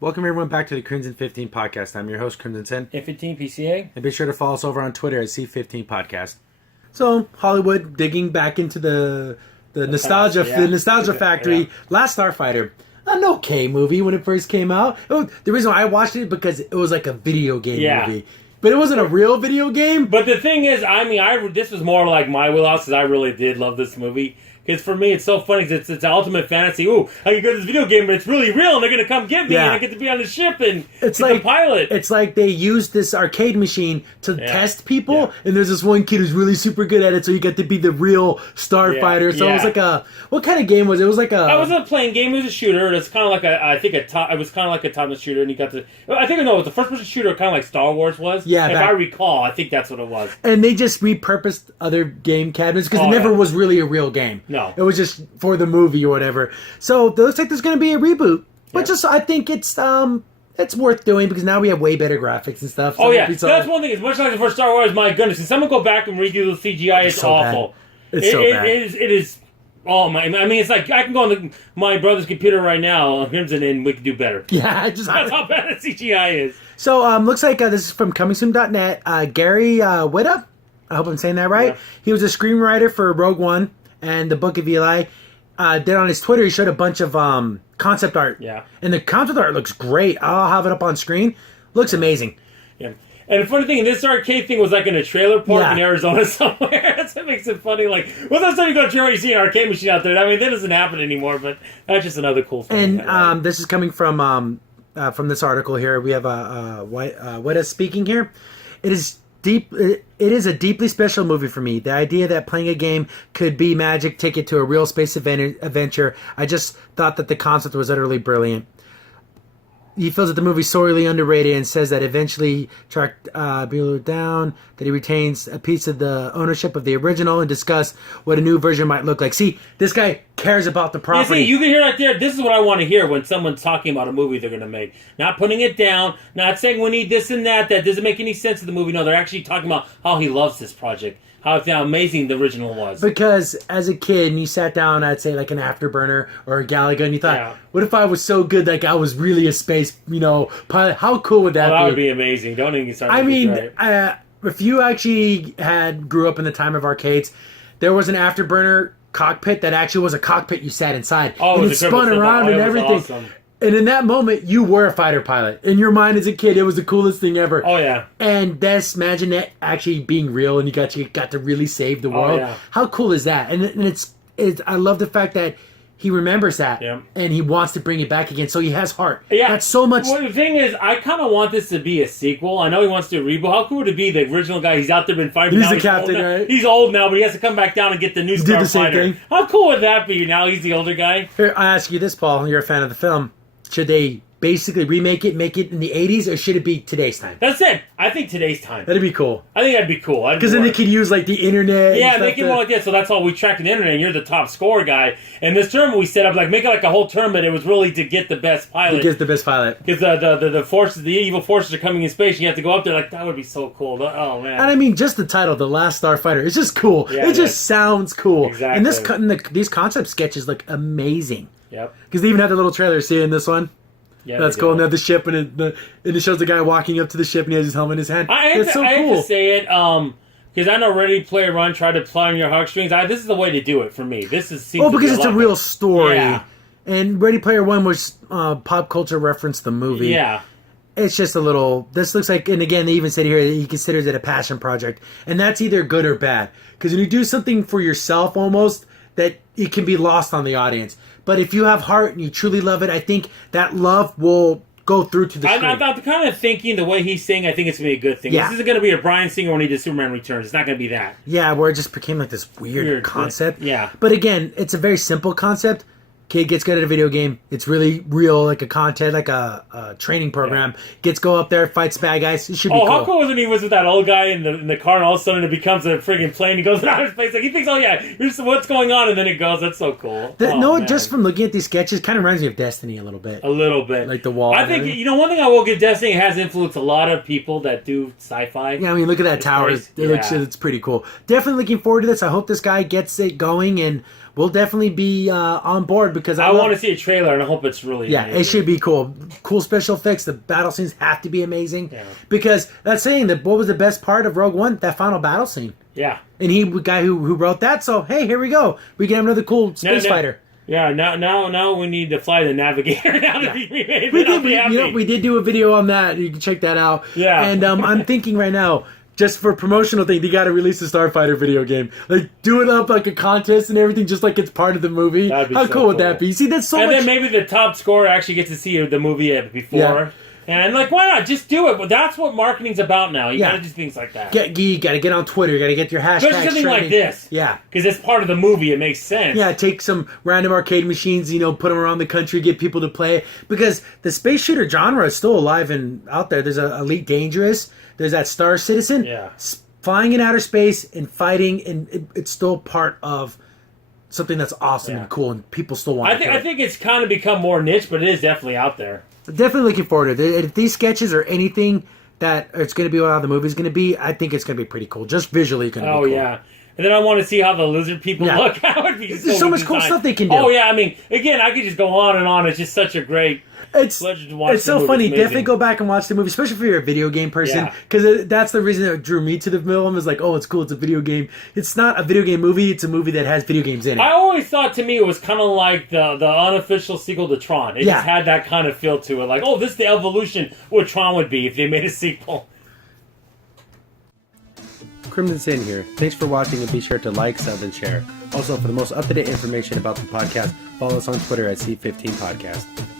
Welcome everyone back to the Crimson 15 podcast. I'm your host, Crimson 10. F15 PCA. And be sure to follow us over on Twitter at C15 Podcast. So, Hollywood digging back into the nostalgia factory. Yeah. Last Starfighter. An okay movie when it first came out. The reason why I watched it because it was like a video game movie. But it wasn't a real video game. But the thing is, this was more like my wheelhouse because I really did love this movie. Because for me, it's so funny because it's ultimate fantasy. Ooh, I can go to this video game, but it's really real, and they're going to come get me, and I get to be on the ship and it's like, the pilot. It's like they used this arcade machine to test people, and there's this one kid who's really super good at it, so you get to be the real Starfighter. So it was like what kind of game was it? It was like I wasn't playing game, it was a shooter. It's kind of like it was kind of like a time shooter, and you got to, it was the first person shooter, kind of like Star Wars was. Yeah. If I recall, I think that's what it was. And they just repurposed other game cabinets, because it never was really a real game. No. It was just for the movie or whatever. So it looks like there's going to be a reboot. But just I think it's worth doing because now we have way better graphics and stuff. So that's one thing. As much like the first Star Wars, my goodness, if someone go back and redo the CGI, it's so awful. Bad. It's so bad. It is. Oh my! I mean, it's like I can go on my brother's computer right now, Crimson, and we can do better. Yeah, that's how bad the CGI is. So looks like this is from comingsoon.net. Gary Whitta, I hope I'm saying that right. Yeah. He was a screenwriter for Rogue One and the Book of Eli. Then on his Twitter, he showed a bunch of concept art. Yeah. And the concept art looks great. I'll have it up on screen. Looks amazing. Yeah. And the funny thing, this arcade thing was like in a trailer park in Arizona somewhere. That's what makes it funny. Like, well, that's time you go to trailer, you see an arcade machine out there. I mean, that doesn't happen anymore, but that's just another cool thing. And this is coming from this article here. We have Whitta speaking here. It is a deeply special movie for me. The idea that playing a game could be magic ticket to a real space adventure. I just thought that the concept was utterly brilliant. He feels that the movie is sorely underrated and says that eventually tracked Bueller down, that he retains a piece of the ownership of the original and discuss what a new version might look like. See, this guy cares about the property. You can hear right there, this is what I want to hear when someone's talking about a movie they're going to make. Not putting it down, not saying we need this and that doesn't make any sense to the movie. No, they're actually talking about how he loves this project. How amazing the original was. Because as a kid, and you sat down, I'd say like an Afterburner or a Galaga, and you thought, what if I was so good like I was really a space, pilot? How cool would that be? That would be amazing. Don't even start. I mean, if you actually grew up in the time of arcades, there was an Afterburner cockpit that actually was a cockpit you sat inside. Oh, and it spun around and everything. Awesome. And in that moment, you were a fighter pilot. In your mind as a kid, it was the coolest thing ever. Oh, yeah. And imagine that actually being real and you got to really save the world. Yeah. How cool is that? And it's I love the fact that he remembers that. Yeah. And he wants to bring it back again. So he has heart. Yeah. That's so much. Well, the thing is, I kind of want this to be a sequel. I know he wants to reboot. How cool would it be? The original guy, he's out there been fighting. He's the captain, right? He's old now, but he has to come back down and get the new Starfighter. Do the same thing. How cool would that be? Now he's the older guy. Here, I ask you this, Paul. You're a fan of the film. Should they basically remake it, make it in the 80s, or should it be today's time? That's it. I think today's time. That'd be cool. I think that'd be cool. Because then they could use like the internet. Yeah, they can like that. So that's all we track the internet, and you're the top score guy. And this tournament we set up, like make it like a whole tournament. It was really to get the best pilot. To get the best pilot. Because the forces, the evil forces are coming in space. And you have to go up there. Like that would be so cool. Oh man. And I mean, just the title, The Last Starfighter. It's just cool. Yeah, it just sounds cool. Exactly. And these concept sketches look amazing. Yep. Because they even have the little trailer. See in this one. Yeah, that's cool. And they have the ship, and it shows the guy walking up to the ship, and he has his helmet in his hand. It's so cool. I have to say it, because I know Ready Player One tried to play on your heartstrings. This is the way to do it for me. This is because it's a real story. Yeah. And Ready Player One was pop culture reference the movie. Yeah. It's just a little. This looks like, and again, they even said here that he considers it a passion project, and that's either good or bad. Because when you do something for yourself, almost that it can be lost on the audience. But if you have heart and you truly love it, I think that love will go through to the screen. I'm kind of thinking the way he's saying, I think it's going to be a good thing. Yeah. This isn't going to be a Bryan Singer when he did Superman Returns. It's not going to be that. Yeah, where it just became like this weird concept. Yeah. But again, it's a very simple concept. Kid gets good at a video game. It's really real, like a content, like a training program. Yeah. Gets go up there, fights bad guys. It should be cool. How cool was it he was with that old guy in the car, and all of a sudden it becomes a friggin' plane. He goes out of space. Like, he thinks, oh yeah, here's what's going on, and then it goes. That's so cool. Just from looking at these sketches, kind of reminds me of Destiny a little bit. A little bit. Like the wall. I think, one thing I will give Destiny, it has influenced a lot of people that do sci-fi. Yeah, I mean, look at that tower. It's pretty cool. Definitely looking forward to this. I hope this guy gets it going, and we'll definitely be on board because I want to see a trailer, and I hope it's really amazing. It should be cool. Cool special effects. The battle scenes have to be amazing. Yeah. Because that's saying that what was the best part of Rogue One? That final battle scene. Yeah. And he, the guy who wrote that, so hey, here we go. We can have another cool space fighter. Yeah, now we need to fly the Navigator now to be remade. We did do a video on that. You can check that out. Yeah. And I'm thinking right now, just for promotional thing, they got to release a Starfighter video game. Like, do it up like a contest and everything, just like it's part of the movie. That'd be How so cool would that be? See, that's so and much... then maybe the top scorer actually gets to see the movie before. Yeah. And, like, why not? Just do it. But that's what marketing's about now. You gotta do things like that. You gotta get on Twitter. You gotta get your hashtag. Especially something like this. Yeah. Because it's part of the movie. It makes sense. Yeah, take some random arcade machines, put them around the country, get people to play. Because the space shooter genre is still alive and out there. There's a Elite Dangerous. There's that Star Citizen. Yeah. Flying in outer space and fighting, and it's still part of something that's awesome and cool, and people still want it. I think it's kind of become more niche, but it is definitely out there. Definitely looking forward to it. If these sketches are anything that it's going to be what how the movie's going to be, I think it's going to be pretty cool. Just visually going to be cool. Oh, yeah. And then I want to see how the lizard people look. How it'd be There's so much cool stuff they can do. Oh, yeah. I mean, again, I could just go on and on. It's just such a great pleasure to watch. It's so funny. Definitely go back and watch the movie, especially if you're a video game person, because that's the reason that drew me to the film. Is like, oh, it's cool. It's a video game. It's not a video game movie. It's a movie that has video games in it. I always thought, to me, it was kind of like the unofficial sequel to Tron. It just had that kind of feel to it. Like, oh, this is the evolution what Tron would be if they made a sequel. Crimson Sin here. Thanks for watching, and be sure to like, sub, and share. Also, for the most up-to-date information about the podcast, follow us on Twitter at C15 Podcast.